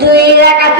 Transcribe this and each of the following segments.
দুই রাকাত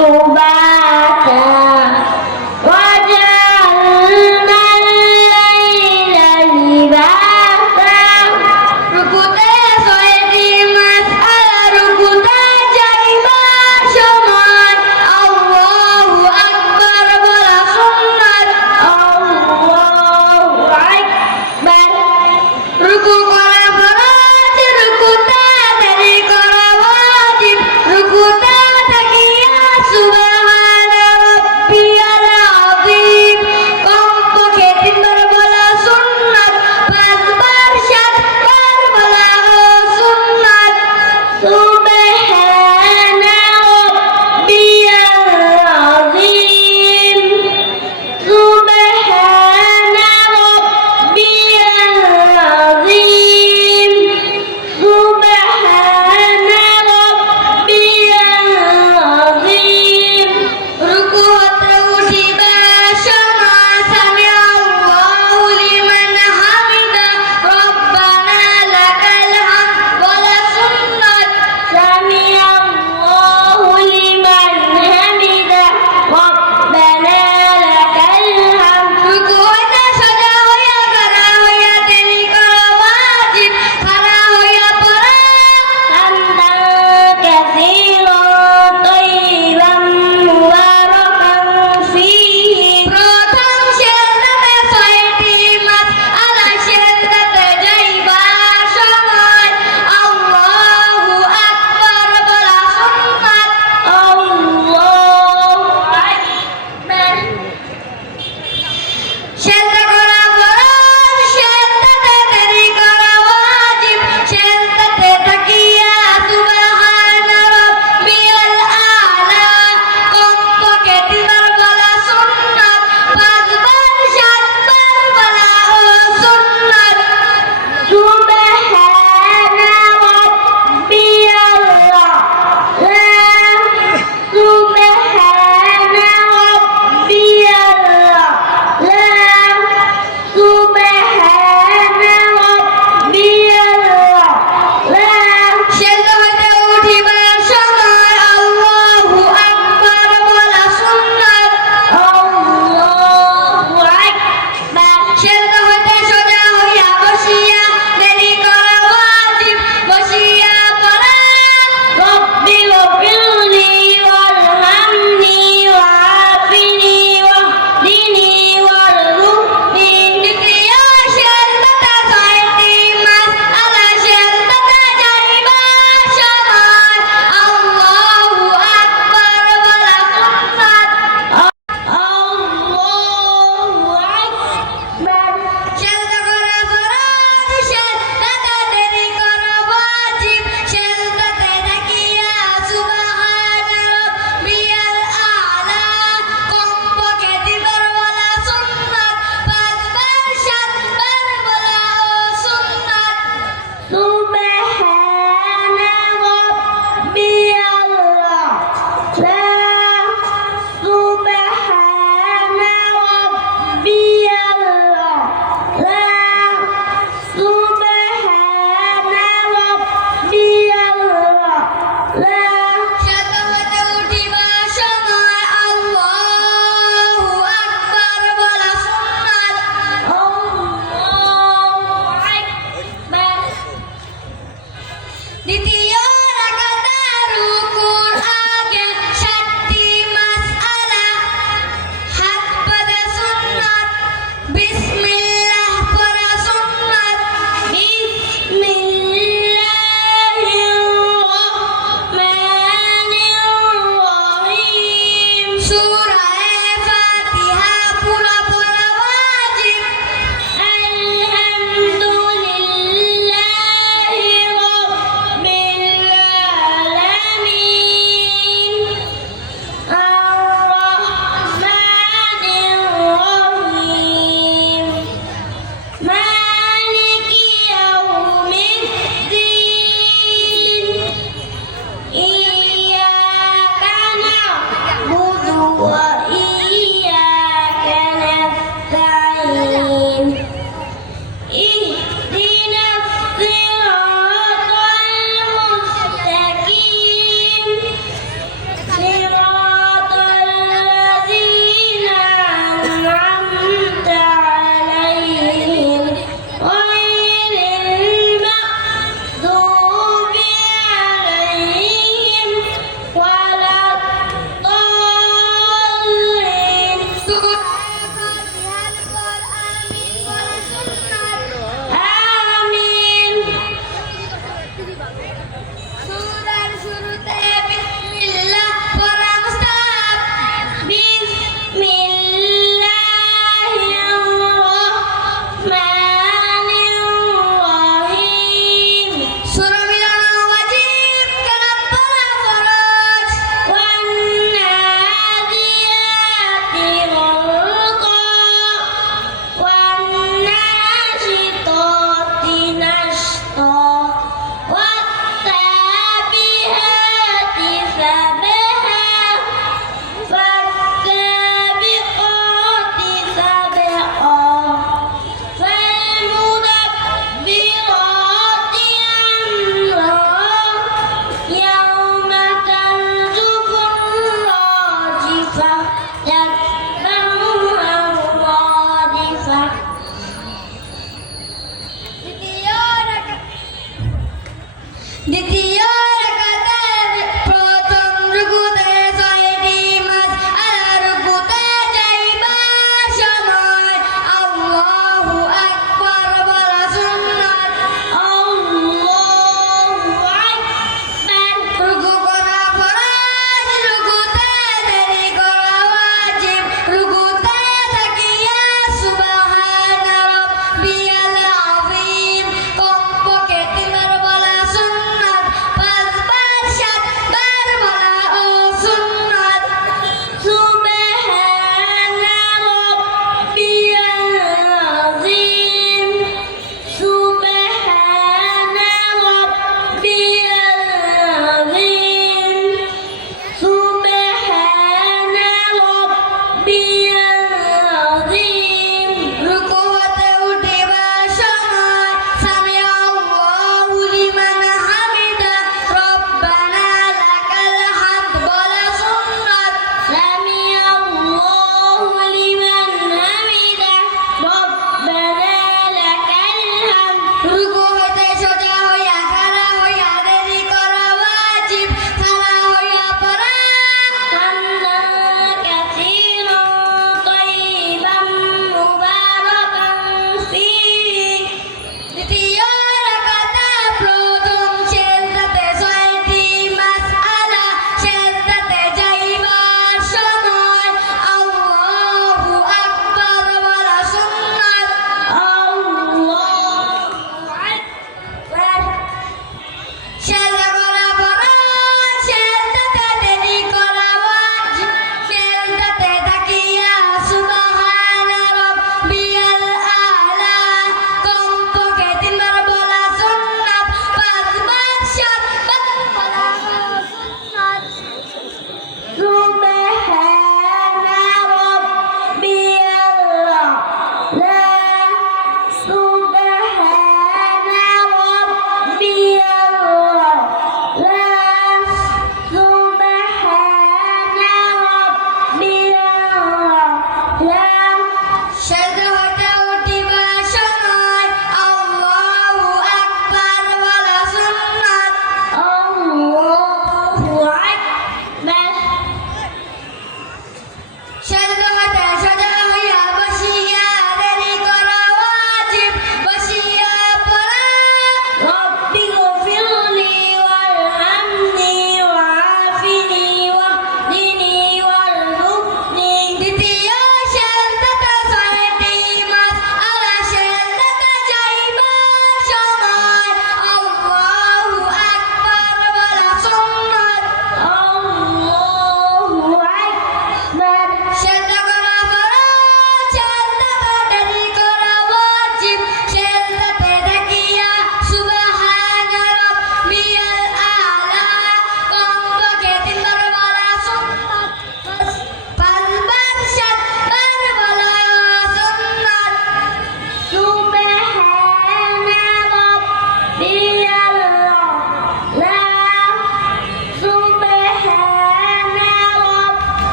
সুদা